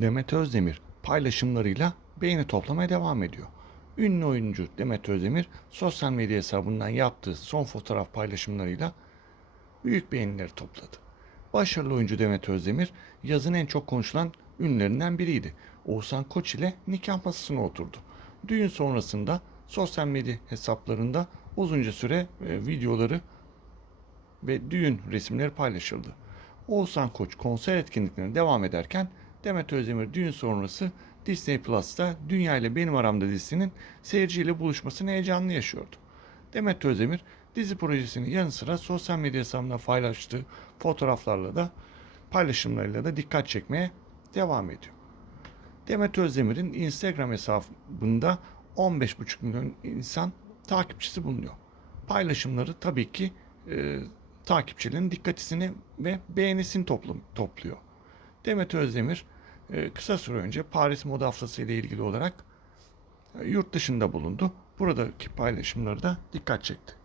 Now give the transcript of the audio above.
Demet Özdemir paylaşımlarıyla beğeni toplamaya devam ediyor. Ünlü oyuncu Demet Özdemir sosyal medya hesabından yaptığı son fotoğraf paylaşımlarıyla büyük beğenileri topladı. Başarılı oyuncu Demet Özdemir yazın en çok konuşulan ünlülerinden biriydi. Oğuzhan Koç ile nikah masasına oturdu. Düğün sonrasında sosyal medya hesaplarında uzunca süre e, videoları ve düğün resimleri paylaşıldı. Oğuzhan Koç konser etkinliklerine devam ederken Demet Özdemir düğün sonrası Disney Plus'ta Dünya ile Benim Aramda dizisinin seyirciyle buluşmasını heyecanlı yaşıyordu. Demet Özdemir dizi projesinin yanı sıra sosyal medya hesabında paylaştığı fotoğraflarla da paylaşımlarıyla da dikkat çekmeye devam ediyor. Demet Özdemir'in Instagram hesabında 15,5 milyon insan takipçisi bulunuyor. Paylaşımları tabii ki e, takipçilerin dikkatini ve beğenisini toplam- topluyor. Demet Özdemir kısa süre önce Paris Moda Haftası ile ilgili olarak e, yurt dışında bulundu. Buradaki paylaşımları da dikkat çekti.